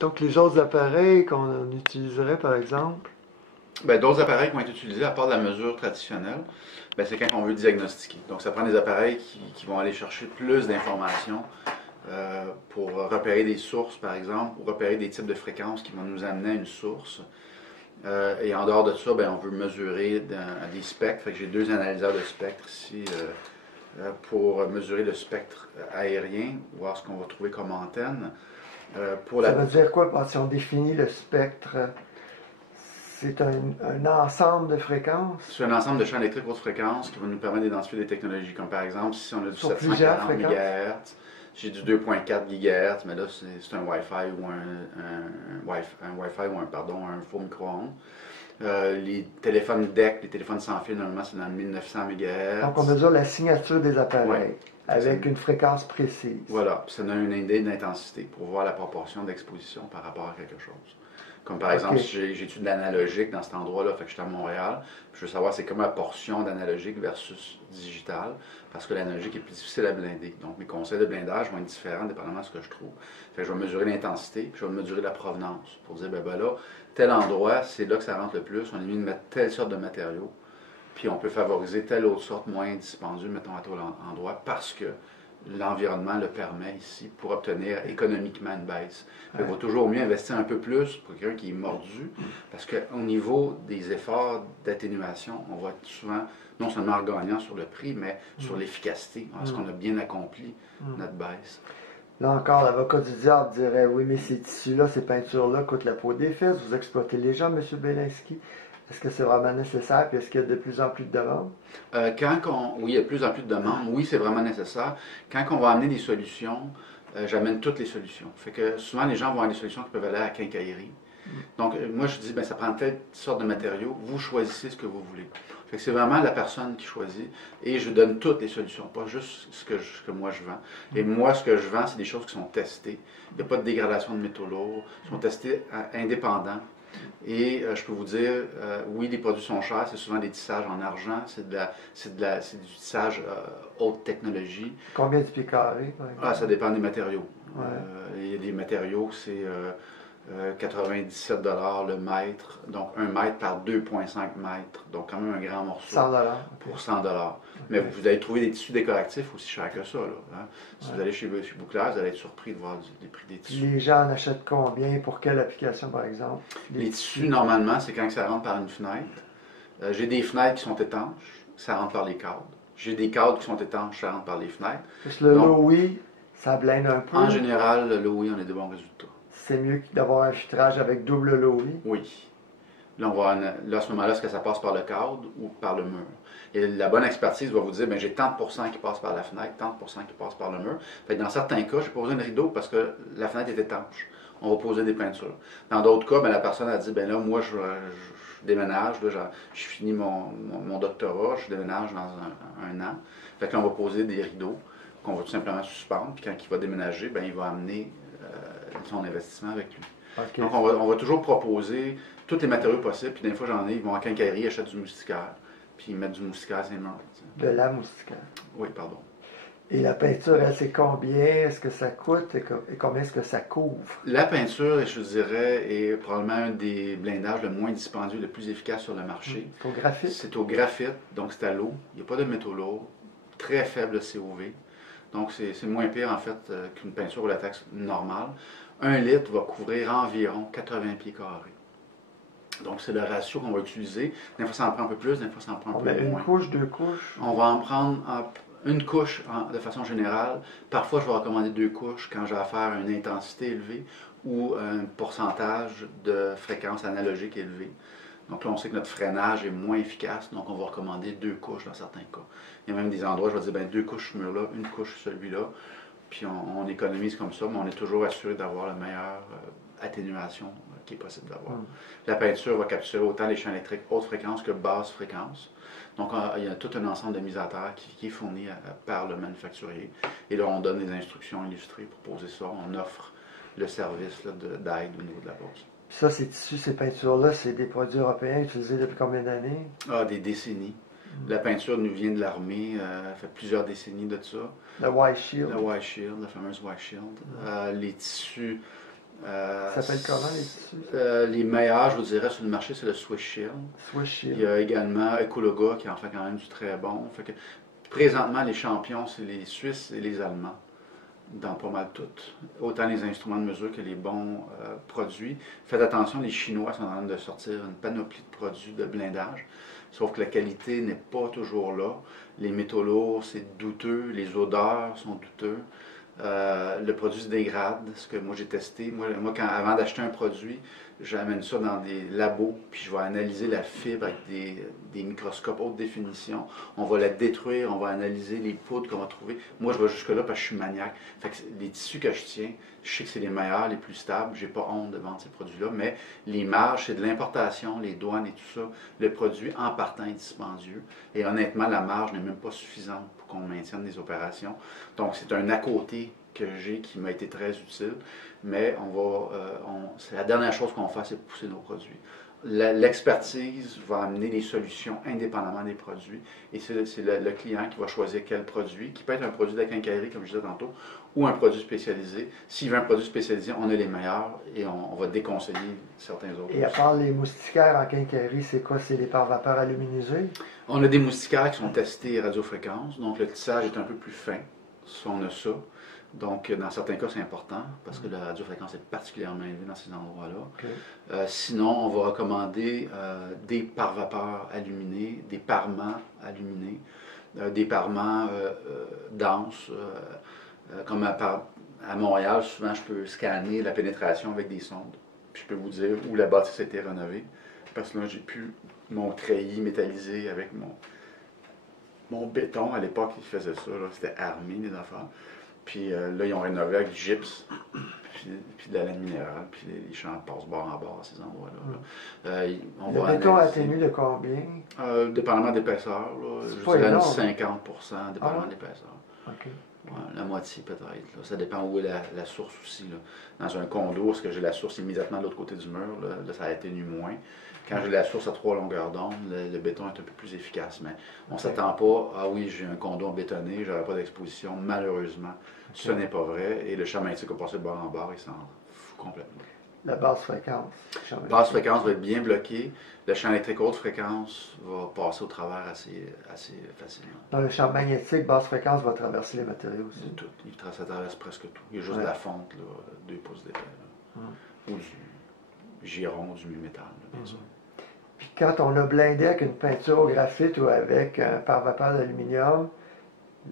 Donc, les autres appareils qu'on utiliserait, par exemple, Ben, d'autres appareils qui vont être utilisés, à part de la mesure traditionnelle, ben, c'est quand on veut diagnostiquer. Donc, ça prend des appareils qui vont aller chercher plus d'informations pour repérer des sources, par exemple, ou repérer des types de fréquences qui vont nous amener à une source. Et en dehors de ça, ben, on veut mesurer des spectres. Fait que j'ai deux analyseurs de spectres ici pour mesurer le spectre aérien, voir ce qu'on va trouver comme antenne. ça veut dire quoi si on définit le spectre? C'est un ensemble de fréquences C'est un ensemble de champs électriques haute fréquence qui va nous permettre d'identifier des technologies, comme par exemple, si on a du sur 740 MHz, j'ai du 2.4 GHz, mais là c'est un Wi-Fi ou un faux micro-ondes. Les téléphones DEC, les téléphones sans fil, normalement c'est dans le 1900 MHz. Donc on mesure la signature des appareils Ouais. avec une fréquence précise. Voilà, puis ça donne une idée d'intensité pour voir la proportion d'exposition par rapport à quelque chose. Comme par exemple, si j'ai-tu de l'analogique dans cet endroit-là, fait que je suis à Montréal, puis je veux savoir c'est comme la portion d'analogique versus digital, parce que l'analogique est plus difficile à blinder. Donc mes conseils de blindage vont être différents dépendamment de ce que je trouve. Fait que je vais mesurer l'intensité, puis je vais mesurer la provenance, pour dire, ben là, tel endroit, c'est là que ça rentre le plus, on est mieux de mettre telle sorte de matériaux, puis on peut favoriser telle autre sorte moins dispendieux, mettons à tel endroit, parce que l'environnement le permet ici pour obtenir économiquement une baisse. Il vaut toujours mieux investir un peu plus pour quelqu'un qui est mordu, parce qu'au niveau des efforts d'atténuation, on va être souvent non seulement gagnant sur le prix, mais sur l'efficacité. Est-ce qu'on a bien accompli notre baisse? Là encore, l'avocat du diable dirait, oui, mais ces tissus-là, ces peintures-là coûtent la peau des fesses, vous exploitez les gens, M. Belinsky. Est-ce que c'est vraiment nécessaire? Puis est-ce qu'il y a de plus en plus de demandes? Oui, il y a de plus en plus de demandes. Oui, c'est vraiment nécessaire. Quand on va amener des solutions, j'amène toutes les solutions. Fait que souvent, les gens vont avoir des solutions qui peuvent aller à la quincaillerie. Donc, moi, je dis, ben, ça prend telle sorte de matériaux. Vous choisissez ce que vous voulez. Fait que c'est vraiment la personne qui choisit. Et je donne toutes les solutions, pas juste ce que moi je vends. Et moi, ce que je vends, c'est des choses qui sont testées. Il n'y a pas de dégradation de métaux lourds. Ils sont testés indépendants. Et je peux vous dire, oui, les produits sont chers, c'est souvent des tissages en argent, c'est du tissage haute technologie. Combien de pieds carrés, par exemple? Ça dépend des matériaux. Ouais. Il y a des matériaux, c'est 97 le mètre, donc 1 mètre par 2,5 mètres, donc quand même un grand morceau. 100 pour 100 Mais vous allez trouver des tissus décoratifs aussi chers que ça. Là, hein. Si vous allez chez Bouclair, vous allez être surpris de voir les prix des tissus. Les gens en achètent combien? Pour quelle application, par exemple? Les tissus, normalement, c'est quand ça rentre par une fenêtre. J'ai des fenêtres qui sont étanches, ça rentre par les cadres. J'ai des cadres qui sont étanches, ça rentre par les fenêtres. Juste le Lowy, ça blinde un peu. En général, le Lowy, on a de bons résultats. C'est mieux d'avoir un filtrage avec double Lowy? Oui. Là, à ce moment-là, est-ce que ça passe par le cadre ou par le mur? Et la bonne expertise va vous dire, ben, j'ai tant de pourcents qui passent par la fenêtre, tant de pourcents qui passent par le mur. Fait que dans certains cas, j'ai posé un rideau parce que la fenêtre est étanche. On va poser des peintures. Dans d'autres cas, ben, la personne a dit, ben là, moi, je déménage, là, je finis mon doctorat, je déménage dans un an. Fait que là, on va poser des rideaux qu'on va tout simplement suspendre. Puis quand il va déménager, ben, il va amener son investissement avec lui. Okay. Donc, on va toujours proposer tous les matériaux possibles. Puis des fois, ils vont en quincaillerie, ils achètent du moustiquaire. Puis ils mettent du moustiquaire sur les murs. De la moustiquaire. Oui, pardon. Et la peinture, elle, c'est combien? Est-ce que ça coûte? Et combien est-ce que ça couvre? La peinture, je dirais, est probablement un des blindages le moins dispendieux, le plus efficace sur le marché. C'est au graphite? C'est au graphite, donc c'est à l'eau. Il n'y a pas de métaux lourds. Très faible COV. Donc c'est moins pire, en fait, qu'une peinture au latex normale. 1 litre va couvrir environ 80 pieds carrés. Donc, c'est le ratio qu'on va utiliser. Des fois, ça en prend un peu plus, des fois, ça en prend un peu moins. Une couche, 2 couches? On va en prendre une couche de façon générale. Parfois, je vais recommander 2 couches quand j'ai affaire à une intensité élevée ou un pourcentage de fréquence analogique élevé. Donc là, on sait que notre freinage est moins efficace, donc on va recommander 2 couches dans certains cas. Il y a même des endroits, je vais dire, ben, 2 couches ce mur-là, une couche celui-là. Puis on économise comme ça, mais on est toujours assuré d'avoir la meilleure atténuation qui est possible d'avoir. La peinture va capturer autant les champs électriques haute fréquence que basse fréquence. Donc il y a tout un ensemble de mise à terre qui est fourni par le manufacturier. Et là, on donne des instructions illustrées pour poser ça. On offre le service d'aide au niveau de la pose. Ça, ces tissus, ces peintures-là, c'est des produits européens utilisés depuis combien d'années? Des décennies. La peinture nous vient de l'armée, ça fait plusieurs décennies de ça. Le White Shield. Le White Shield, la fameuse White Shield. Les tissus Ça s'appelle comment les tissus? Les meilleurs, je vous dirais, sur le marché, c'est le Swiss Shield. Swiss Shield. Il y a également Ecologa qui en fait quand même du très bon. Fait que, présentement, les champions, c'est les Suisses et les Allemands, dans pas mal toutes. Autant les instruments de mesure que les bons produits. Faites attention, les Chinois sont en train de sortir une panoplie de produits de blindage, sauf que la qualité n'est pas toujours là. Les métaux lourds, c'est douteux, les odeurs sont douteux. Le produit se dégrade, ce que moi j'ai testé. Moi avant d'acheter un produit, j'amène ça dans des labos, puis je vais analyser la fibre avec des microscopes haute définition. On va la détruire, on va analyser les poudres qu'on va trouver. Moi, je vais jusque-là parce que je suis maniaque. Fait que les tissus que je tiens, je sais que c'est les meilleurs, les plus stables. J'ai pas honte de vendre ces produits-là, mais les marges, c'est de l'importation, les douanes et tout ça. Le produit, en partant, est dispendieux. Et honnêtement, la marge n'est même pas suffisante pour qu'on maintienne les opérations. Donc, c'est un à côté que j'ai qui m'a été très utile, mais c'est la dernière chose qu'on fait, c'est pousser nos produits. L'expertise va amener des solutions indépendamment des produits, et c'est le client qui va choisir quel produit, qui peut être un produit de la quincaillerie, comme je disais tantôt, ou un produit spécialisé. S'il veut un produit spécialisé, on a les meilleurs, et on va déconseiller certains autres. Et à part les moustiquaires en quincaillerie, c'est quoi? C'est les pare-vapeurs aluminisés? On a des moustiquaires qui sont testés radiofréquence, donc le tissage est un peu plus fin, si on a ça. Donc, dans certains cas, c'est important parce que la radiofréquence est particulièrement élevée dans ces endroits-là. Okay. Sinon, on va recommander des pare-vapeurs aluminés, des parements aluminés, des parements denses. Comme à Montréal, souvent, je peux scanner la pénétration avec des sondes. Puis je peux vous dire où la bâtisse a été rénovée. Parce que là, j'ai plus mon treillis métallisé avec mon béton. À l'époque, ils faisaient ça. C'était armé, les affaires. Puis là, ils ont rénové avec du gypse, puis de la laine minérale, puis les champs passent bord en bord à ces endroits-là. Le béton atténue de combien? Dépendamment d'épaisseur, je dirais 50%, dépendamment de l'épaisseur. Okay. Ouais, la moitié peut-être. Ça dépend où est la source aussi. Là. Dans un condo, est-ce que j'ai la source immédiatement de l'autre côté du mur? Là, ça atténue moins. Quand j'ai la source à 3 longueurs d'onde, le béton est un peu plus efficace. Mais on ne s'attend pas, ah oui, j'ai un condo bétonné, je n'aurai pas d'exposition. Malheureusement, ce n'est pas vrai. Et le champ magnétique va passer de bord en bord et s'en fout complètement. La basse fréquence. La basse fréquence va être bien bloquée. Le champ électrique haute fréquence va passer au travers assez facilement. Dans le champ magnétique, basse fréquence va traverser les matériaux aussi. Tout. Ça traverse presque tout. Il y a juste de la fonte, là, 2 pouces d'épais. Ou du giron, du métal, bien sûr. Puis quand on a blindé avec une peinture au graphite ou avec un pare-vapeur d'aluminium,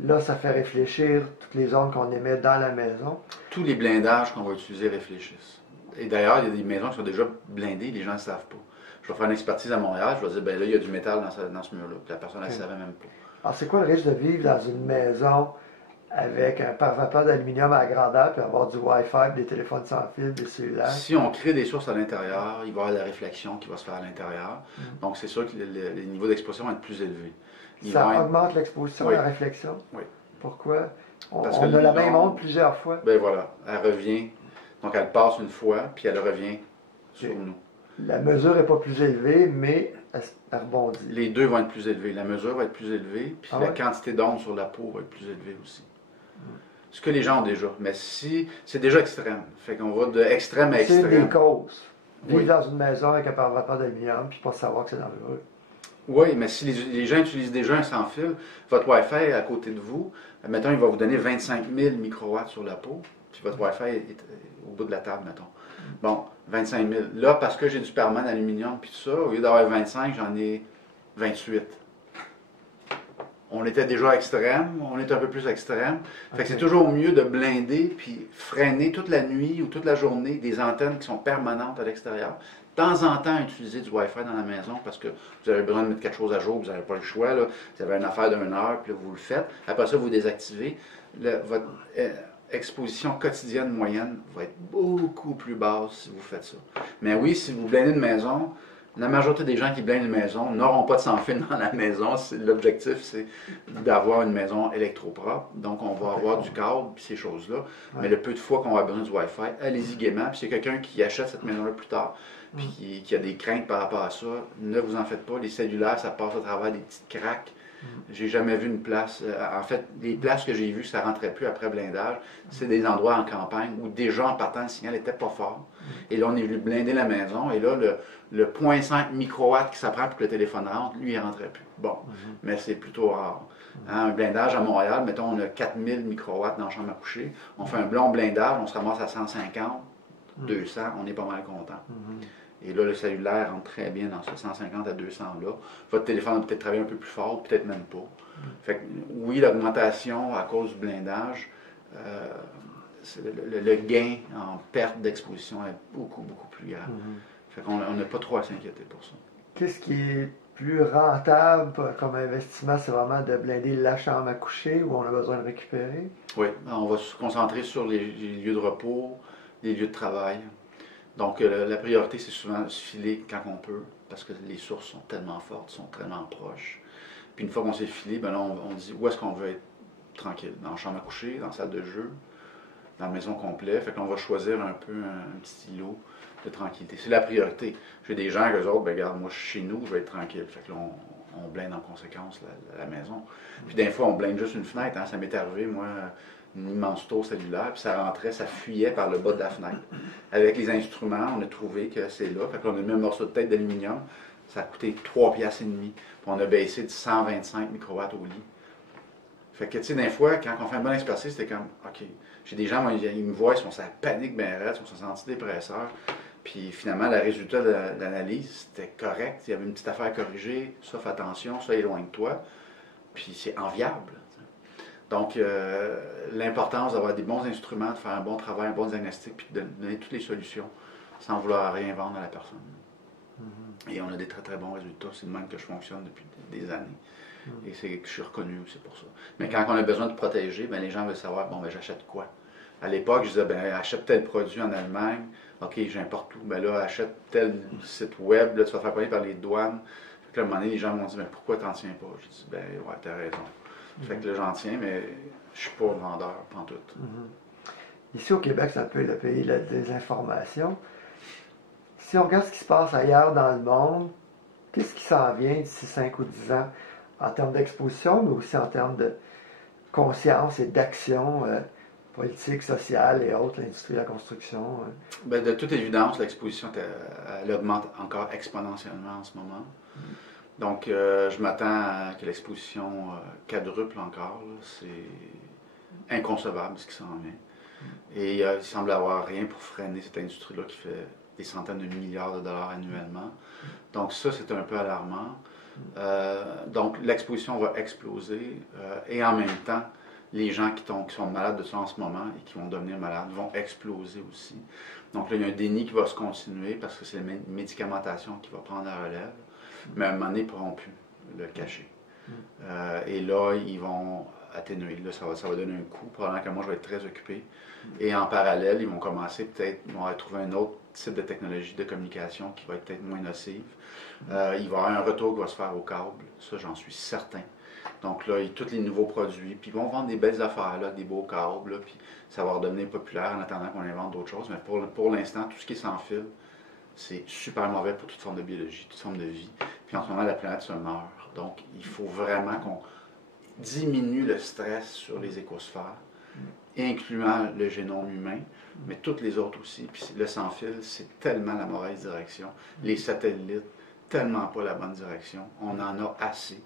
là, ça fait réfléchir toutes les ondes qu'on émet dans la maison. Tous les blindages qu'on va utiliser réfléchissent. Et d'ailleurs, il y a des maisons qui sont déjà blindées, les gens ne le savent pas. Je vais faire une expertise à Montréal, je vais dire, ben là, il y a du métal dans ce mur-là. Puis la personne ne le savait même pas. Alors, c'est quoi le risque de vivre dans une maison avec un pare-vapeur d'aluminium à grandeur, puis avoir du Wi-Fi, des téléphones sans fil, des cellulaires? Si on crée des sources à l'intérieur, il va y avoir la réflexion qui va se faire à l'intérieur. Donc, c'est sûr que les niveaux d'exposition vont être plus élevés. Ça augmente l'exposition et la réflexion? Oui. Pourquoi? Parce on a la même onde plusieurs fois. Ben voilà, elle revient. Donc, elle passe une fois, puis elle revient sur nous. La mesure n'est pas plus élevée, mais elle rebondit. Les deux vont être plus élevés. La mesure va être plus élevée, puis la quantité d'onde sur la peau va être plus élevée aussi. Ce que les gens ont déjà. Mais si c'est déjà extrême. Fait qu'on va de extrême à extrême. C'est des causes. Vivre dans une maison avec un pare-vapeur d'aluminium, puis pas savoir que c'est dangereux. Oui, mais si les gens utilisent déjà un sans-fil, votre Wi-Fi est à côté de vous, mettons, il va vous donner 25 000 microwatts sur la peau, puis votre Wi-Fi est au bout de la table, mettons. Bon, 25 000. Là, parce que j'ai du permanent d'aluminium, puis tout ça, au lieu d'avoir 25, j'en ai 28. On était déjà extrême, on est un peu plus extrême. Fait que c'est toujours mieux de blinder puis freiner toute la nuit ou toute la journée des antennes qui sont permanentes à l'extérieur. De temps en temps, utiliser du Wi-Fi dans la maison parce que vous avez besoin de mettre quelque chose à jour, vous n'avez pas le choix. Là. Vous avez une affaire d'1 heure, puis là, vous le faites. Après ça, vous désactivez. Votre exposition quotidienne moyenne va être beaucoup plus basse si vous faites ça. Mais oui, si vous blindez une maison, la majorité des gens qui blindent une maison n'auront pas de sans-fil dans la maison. L'objectif, c'est d'avoir une maison électropropre. Donc, on va avoir du câble et ces choses-là. Mais le peu de fois qu'on va avoir besoin du Wi-Fi, allez-y gaiement. Puis, s'il y a quelqu'un qui achète cette maison-là plus tard, puis qui a des craintes par rapport à ça, ne vous en faites pas. Les cellulaires, ça passe à travers des petites craques. J'ai jamais vu une place. En fait, les places que j'ai vues, ça rentrait plus après blindage. C'est des endroits en campagne où déjà en partant, le signal n'était pas fort. Et là, on est venu blinder la maison. Et là, le 0,5 microwatts qui s'apprend pour que le téléphone rentre, lui, il ne rentrait plus. Bon, mais c'est plutôt rare. Hein, un blindage à Montréal, mettons, on a 4000 microwatts dans la chambre à coucher. On fait un blond blindage, on se ramasse à 150, 200, on est pas mal content. Et là, le cellulaire rentre très bien dans ce 150 à 200-là. Votre téléphone va peut-être travailler un peu plus fort, peut-être même pas. Fait que, oui, l'augmentation à cause du blindage, le gain en perte d'exposition est beaucoup, beaucoup plus grand. Fait qu'on n'a pas trop à s'inquiéter pour ça. Qu'est-ce qui est plus rentable comme investissement? C'est vraiment de blinder la chambre à coucher où on a besoin de récupérer? Oui, on va se concentrer sur les lieux de repos, les lieux de travail. Donc, la priorité, c'est souvent se filer quand on peut, parce que les sources sont tellement fortes, sont tellement proches. Puis une fois qu'on s'est filé, ben là, on dit où est-ce qu'on veut être tranquille. Dans la chambre à coucher, dans la salle de jeu, dans la maison complète. Fait qu'on va choisir un peu un petit îlot de tranquillité. C'est la priorité. J'ai des gens, eux autres, ben regarde, moi, je suis chez nous, je vais être tranquille. Fait que là, on blinde en conséquence la maison. Puis des fois, on blinde juste une fenêtre. Hein. Ça m'est arrivé, moi, une immense tour cellulaire, puis ça rentrait, ça fuyait par le bas de la fenêtre. Avec les instruments, on a trouvé que c'est là. Fait qu'on a mis un morceau de tête d'aluminium. Ça a coûté 3,5 $. Puis on a baissé de 125 microwatts au lit. Fait que, tu sais, des fois, quand on fait une bonne expertise, c'était comme, OK, j'ai des gens, moi, ils me voient, ils sont ça panique bien raide, ils sont antidépresseurs. Puis finalement, le résultat de l'analyse, c'était correct. Il y avait une petite affaire à corriger, ça, fais attention, ça, éloigne-toi. Puis c'est enviable. Donc, l'importance d'avoir des bons instruments, de faire un bon travail, un bon diagnostic, puis de donner toutes les solutions sans vouloir rien vendre à la personne. Et on a des très très bons résultats. C'est le même que je fonctionne depuis des années. Et c'est que je suis reconnu aussi pour ça. Mais quand on a besoin de protéger, ben, les gens veulent savoir, bon, ben, j'achète quoi? À l'époque, je disais, ben, achète tel produit en Allemagne. OK, j'importe tout. Ben là, achète tel site web. Là, tu vas faire payer par les douanes. Fait que là, à un moment donné, les gens m'ont dit, ben, pourquoi t'en tiens pas? Je dis, ben, ouais, t'as raison. Fait que là, j'en tiens, mais je suis pas vendeur, pantoute. Ici au Québec, c'est un peu le pays de la désinformation. Si on regarde ce qui se passe ailleurs dans le monde, qu'est-ce qui s'en vient d'ici 5 ou 10 ans en termes d'exposition, mais aussi en termes de conscience et d'action politique, sociale et autres, l'industrie de la construction? Ben, de toute évidence, l'exposition, elle augmente encore exponentiellement en ce moment. Donc, je m'attends à que l'exposition quadruple encore. C'est inconcevable ce qui s'en vient. Et il semble avoir rien pour freiner cette industrie-là qui fait des centaines de milliards de dollars annuellement. Donc ça, c'est un peu alarmant. Donc l'exposition va exploser et en même temps, les gens qui sont malades de ça en ce moment et qui vont devenir malades vont exploser aussi. Donc là, il y a un déni qui va se continuer parce que c'est la médicamentation qui va prendre la relève. Mais à un moment donné, ils ne pourront plus le cacher. Et là, ils vont atténuer. Là, ça va donner un coup. Probablement que moi, je vais être très occupé. Et en parallèle, ils vont commencer peut-être, ils vont trouver un autre type de technologie de communication qui va être peut-être moins nocive. Il va y avoir un retour qui va se faire au câble. Ça, j'en suis certain. Donc là, tous les nouveaux produits, puis ils vont vendre des belles affaires, là, des beaux câbles, là, puis ça va redevenir populaire en attendant qu'on invente d'autres choses. Mais pour l'instant, tout ce qui est sans fil, c'est super mauvais pour toute forme de biologie, toute forme de vie. Puis en ce moment, la planète se meurt. Donc, il faut vraiment qu'on diminue le stress sur les écosphères, incluant le génome humain, mais toutes les autres aussi. Puis le sans-fil, c'est tellement la mauvaise direction. Les satellites, tellement pas la bonne direction. On en a assez.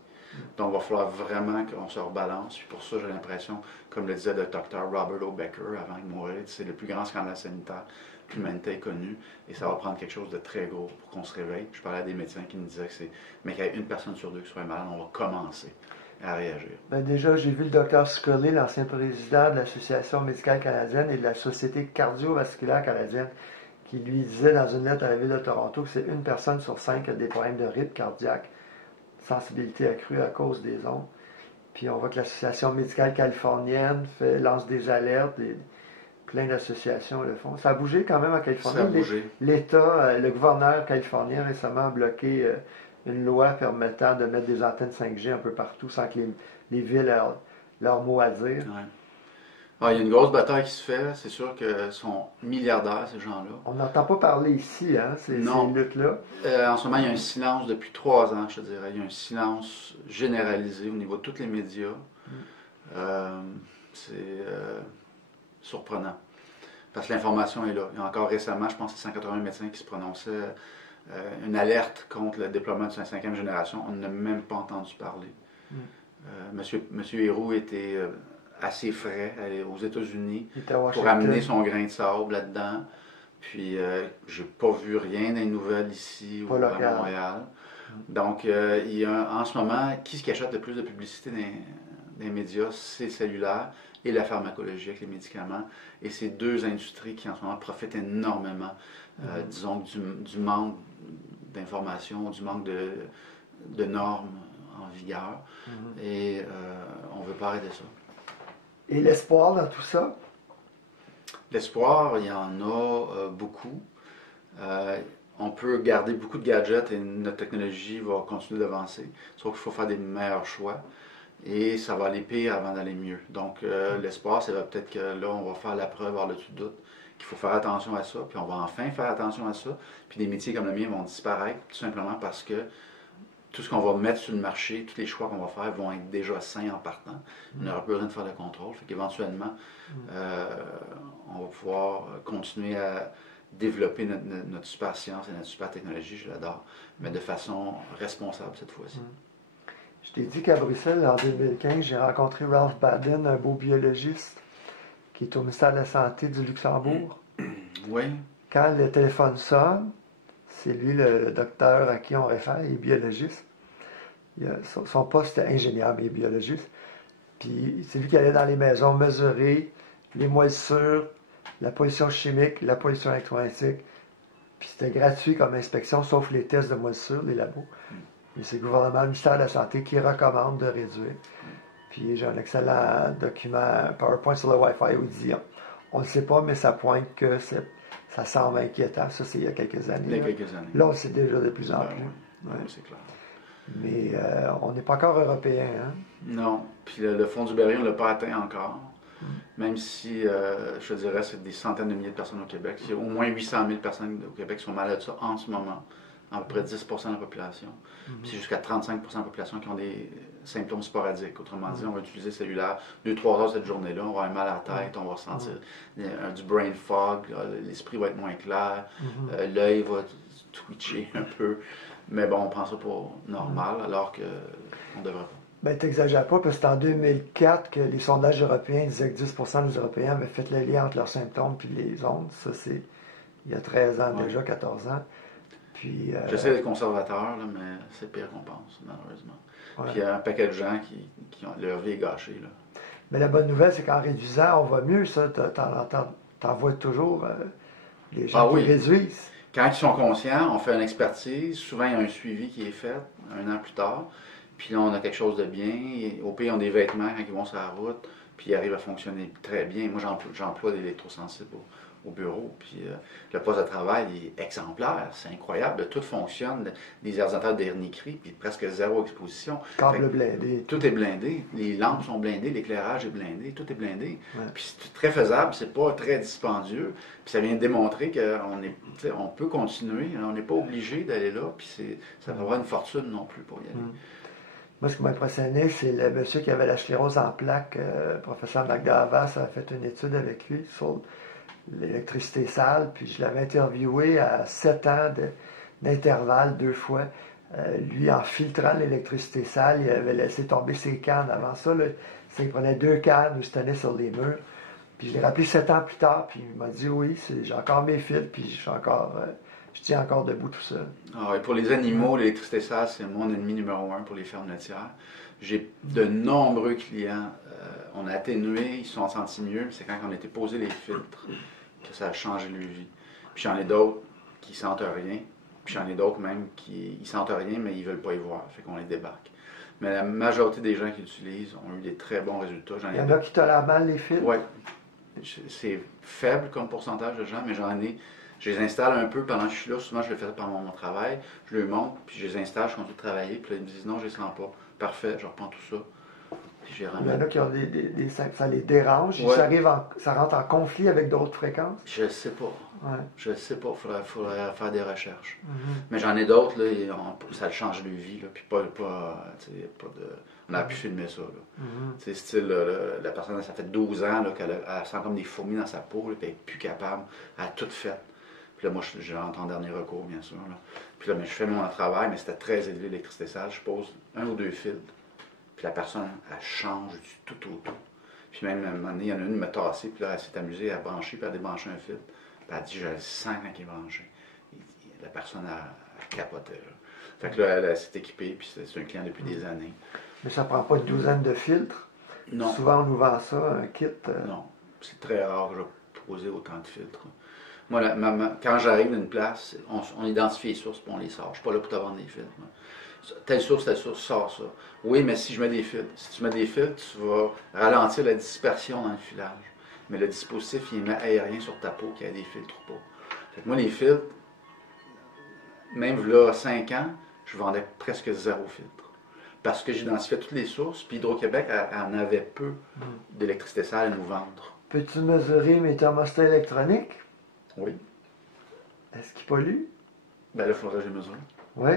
Donc, il va falloir vraiment qu'on se rebalance. Puis pour ça, j'ai l'impression, comme le disait le docteur Robert O. Becker avant de mourir, c'est le plus grand scandale sanitaire que l'humanité ait connu. Et ça va prendre quelque chose de très gros pour qu'on se réveille. Puis je parlais à des médecins qui me disaient que mais qu'il y a une personne sur deux qui soit malade, on va commencer à réagir. Ben déjà, j'ai vu le docteur Scully, l'ancien président de l'Association médicale canadienne et de la Société cardiovasculaire canadienne, qui lui disait dans une lettre à la ville de Toronto que c'est une personne sur 5 qui a des problèmes de rythme cardiaque, sensibilité accrue à cause des ondes. Puis on voit que l'Association médicale californienne lance des alertes, plein d'associations le font. Ça a bougé quand même en Californie. Ça a bougé. L'État, le gouverneur californien récemment a bloqué une loi permettant de mettre des antennes 5G un peu partout sans que les villes aient leur mot à dire. Ouais. Ah, il y a une grosse bataille qui se fait. C'est sûr qu'ils sont milliardaires, ces gens-là. On n'entend pas parler ici, hein, ces Non. luttes-là. En ce moment, il y a un silence depuis 3 ans, je te dirais. Il y a un silence généralisé au niveau de tous les médias. Euh, c'est surprenant. Parce que l'information est là. Il y a encore récemment, je pense que c'est 180 médecins qui se prononçaient une alerte contre le déploiement de la cinquième génération. On n'a même pas entendu parler. Monsieur Héroux était assez frais aux États-Unis pour amener son grain de sable là-dedans. Puis, j'ai pas vu rien des nouvelles ici ou à Montréal. Donc, il y a, en ce moment, qui achète le plus de publicité dans les médias, c'est le cellulaire et la pharmacologie avec les médicaments. Et c'est deux industries qui, en ce moment, profitent énormément, disons, du manque d'informations, du manque de normes en vigueur. Et on ne veut pas arrêter ça. Et l'espoir dans tout ça? L'espoir, il y en a beaucoup. On peut garder beaucoup de gadgets et notre technologie va continuer d'avancer. Sauf qu'il faut faire des meilleurs choix. Et ça va aller pire avant d'aller mieux. Donc, l'espoir, c'est peut-être que là, on va faire la preuve par-dessus doute qu'il faut faire attention à ça. Puis on va enfin faire attention à ça. Puis des métiers comme le mien vont disparaître tout simplement parce que tout ce qu'on va mettre sur le marché, tous les choix qu'on va faire vont être déjà sains en partant. On n'aura plus besoin de faire de contrôle. Fait qu'éventuellement, on va pouvoir continuer à développer notre super science et notre super technologie, je l'adore, mais de façon responsable cette fois-ci. Je t'ai dit qu'à Bruxelles, en 2015, j'ai rencontré Ralph Baden, un beau biologiste qui est au ministère de la Santé du Luxembourg. Oui. Quand le téléphone sonne, c'est lui le docteur à qui on réfère, il est biologiste. Son poste est ingénieur, mais il est biologiste. Puis c'est lui qui allait dans les maisons mesurer les moisissures, la pollution chimique, la pollution électromagnétique. Puis c'était gratuit comme inspection, sauf les tests de moisissure, les labos. Mais c'est le gouvernement, le ministère de la Santé qui recommande de réduire. Puis j'ai un excellent document PowerPoint sur le Wi-Fi où il dit on ne le sait pas, mais ça pointe que ça semble inquiétant. Ça, c'est il y a quelques années. Il y a quelques années. Là, on le sait déjà de plus en plus. Ouais, c'est clair. Mais on n'est pas encore européen. Hein? Non. Puis le fond du baril, on ne l'a pas atteint encore. Même si, je te dirais, c'est des centaines de milliers de personnes au Québec. Il y a au moins 800 000 personnes au Québec qui sont malades de ça en ce moment. À peu près 10 de la population. Puis c'est jusqu'à 35 de la population qui ont des symptômes sporadiques. Autrement dit, on va utiliser cellulaire 2-3 heures cette journée-là, on va avoir mal à la tête, on va ressentir du brain fog, l'esprit va être moins clair, l'œil va twitcher un peu. Mais bon, on prend ça pour normal, alors qu'on ne devrait pas. Ben, t'exagères pas, parce que c'est en 2004 que les sondages européens disaient que 10 des Européens avaient fait le lien entre leurs symptômes et les ondes. Ça, c'est il y a 13 ans déjà, 14 ans. Puis, j'essaie d'être conservateur, là, mais c'est pire qu'on pense, malheureusement. Puis il y a un paquet de gens qui ont leur vie est gâchée. Là. Mais la bonne nouvelle, c'est qu'en réduisant, on va mieux, ça. T'en vois toujours les gens qui réduisent. Quand ils sont conscients, on fait une expertise. Souvent, il y a un suivi qui est fait 1 an plus tard. Puis là, on a quelque chose de bien. Et au pire, ils ont des vêtements quand ils vont sur la route. Puis ils arrivent à fonctionner très bien. Moi, j'emploie des électrosensibles au bureau. Puis le poste de travail est exemplaire. C'est incroyable. Tout fonctionne. Des ordinateurs d'hernie-cri, puis presque zéro exposition. Câble blindé. Tout est blindé. Les lampes sont blindées, l'éclairage est blindé, tout est blindé. Ouais. Puis c'est très faisable, c'est pas très dispendieux. Puis ça vient démontrer qu'on peut continuer. On n'est pas obligé d'aller là. Puis ça va avoir une fortune non plus pour y aller. Moi, ce qui m'a impressionné, c'est le monsieur qui avait la sclérose en plaques, professeur Magda Havas a fait une étude avec lui sur l'électricité sale, puis je l'avais interviewé à 7 ans d'intervalle 2 fois. Lui, en filtrant l'électricité sale, il avait laissé tomber ses cannes. Avant ça, là, il prenait 2 cannes où il se tenait sur les murs. Puis je l'ai rappelé 7 ans plus tard, puis il m'a dit oui, j'ai encore mes fils, puis je tiens encore debout tout seul. Ah, et pour les animaux, l'électricité sale, c'est mon ennemi numéro 1 pour les fermes laitières. J'ai de nombreux clients, on a atténué, ils se sont sentis mieux, c'est quand on a été posé les filtres que ça a changé leur vie. Puis j'en ai d'autres qui sentent rien, puis j'en ai d'autres même qui sentent rien, mais ils ne veulent pas y voir, fait qu'on les débarque. Mais la majorité des gens qui l'utilisent ont eu des très bons résultats. Il y en a qui tolèrent mal les filtres? Oui. C'est faible comme pourcentage de gens, mais je les installe un peu pendant que je suis là. Souvent, je le fais pendant mon travail. Je le monte, puis je les installe, je continue de travailler. Puis là, ils me disent non, je ne les sens pas. Parfait, je reprends tout ça. puis j'ai Il y en remis. a qui ont ça les dérange, Ouais. ça rentre en conflit avec d'autres fréquences. Je sais pas. Ouais. Je sais pas. Faudrait faire des recherches. Mhm. Mais j'en ai d'autres, là, ça a changé de vie, là. Puis tu sais, pas de. On a pu filmer ça, là. Mhm. Tu sais, style, la personne, ça fait 12 ans là, elle sent comme des fourmis dans sa peau, là, puis elle n'est plus capable. Elle a tout fait. Puis là, moi, j'ai en dernier recours, bien sûr. Là. Puis là, mais je fais mon travail, mais c'était très élevé l'électricité sale. Je pose 1 ou 2 filtres. Puis la personne, elle change du tout au tout. Puis même, à un moment donné, il y en a une qui m'a tassé, puis là, elle s'est amusée à brancher, puis à débrancher un filtre. Puis elle a dit, je le sens quand il est branché. La personne, elle capotait. Là. Fait que là, elle s'est équipée, puis c'est un client depuis des années. Mais ça prend pas une douzaine de filtres. Non. Souvent, on nous vend ça, un kit. Non. C'est très rare que je vais poser autant de filtres. Moi, quand j'arrive d'une place, on identifie les sources et on les sort. Je ne suis pas là pour te vendre des filtres. Moi. Telle source, sors ça. Oui, mais si je mets des filtres, si tu mets des filtres, tu vas ralentir la dispersion dans le filage. Mais le dispositif, il met aérien sur ta peau, qu'il y a des filtres ou pas. Fait que moi, les filtres, même là, 5 ans, je vendais presque 0 filtre. Parce que j'identifiais toutes les sources, puis Hydro-Québec en avait peu d'électricité sale à nous vendre. Peux-tu mesurer mes thermostats électroniques? Oui. Est-ce qu'ils polluent? Ben là, il faudrait que je les mesure. Oui.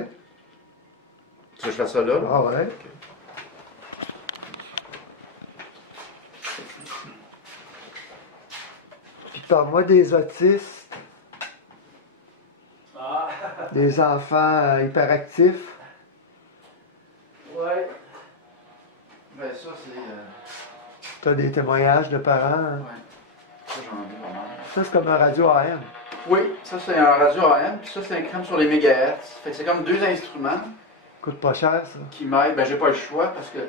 Tu veux que je fasse ça là? Ah ouais. Ok. Puis parle-moi des autistes, des enfants hyperactifs. Ouais. Ben ça, c'est... Tu as des témoignages de parents. Hein? Ouais. Ça, j'en ai pas mal. Ça, c'est comme un radio AM. Oui, ça, c'est un radio AM, puis ça, c'est un crème sur les mégahertz. Fait que c'est comme 2 instruments Coûte pas cher, ça. qui m'aident. Ben, j'ai pas le choix parce que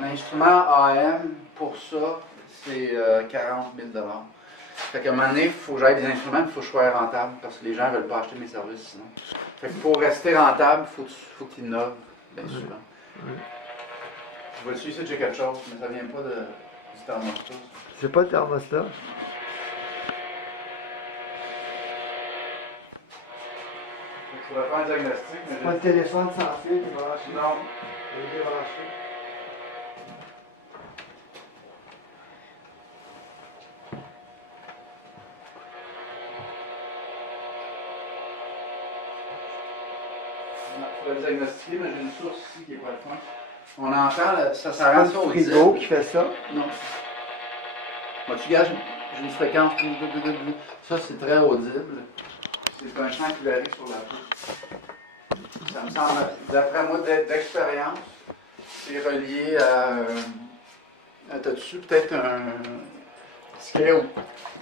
l'instrument AM, pour ça, c'est 40 000 $. Fait qu'à un moment donné, il faut que j'aille des instruments, il faut que je sois rentable parce que les gens ne veulent pas acheter mes services sinon. Fait que pour rester rentable, il faut que tu innoves, bien souvent. Oui. Je vois dessus ici, j'ai quelque chose, mais ça vient pas du thermostat. C'est pas le thermostat. Il faudrait faire un diagnostic, mais C'est pas le téléphone sans fil qui va branché. non. Il est débranché. Il faudrait le diagnostiquer, mais j'ai une source ici qui est pas le fun. On entend, ça C'est rend pas ça le au frigo qui fait ça. Non. Moi, tu gages, j'ai une fréquence. Ça, c'est très audible. C'est un chant qui varie sur la peau. Ça me semble, d'après moi, d'expérience, c'est relié à t'as-tu peut-être un scale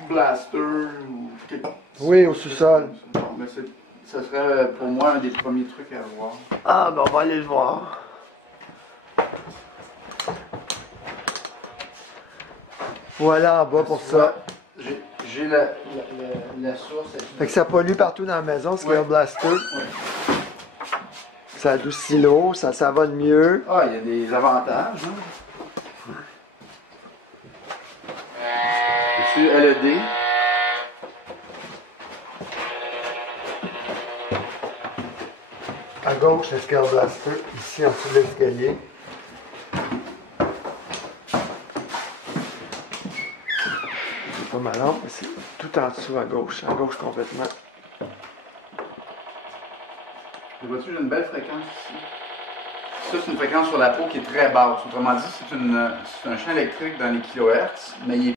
blaster ou quelque chose? Oui, au sous-sol. Bon, mais ça serait pour moi un des premiers trucs à voir. Ah, ben on va aller le voir. Voilà en bas pour ça. J'ai la source. Fait que ça pollue partout dans la maison, ce Ouais. Blaster. Ouais. Ça adoucit l'eau, ça va de mieux. Ah, il y a des avantages. Hein? Dessus LED. À gauche, le Scale Blaster, ici en dessous de l'escalier. C'est pas malin, mais c'est tout en dessous à gauche complètement. Tu vois-tu, j'ai une belle fréquence ici. Ça, c'est une fréquence sur la peau qui est très basse. Autrement dit, c'est un champ électrique dans les kilohertz, mais il est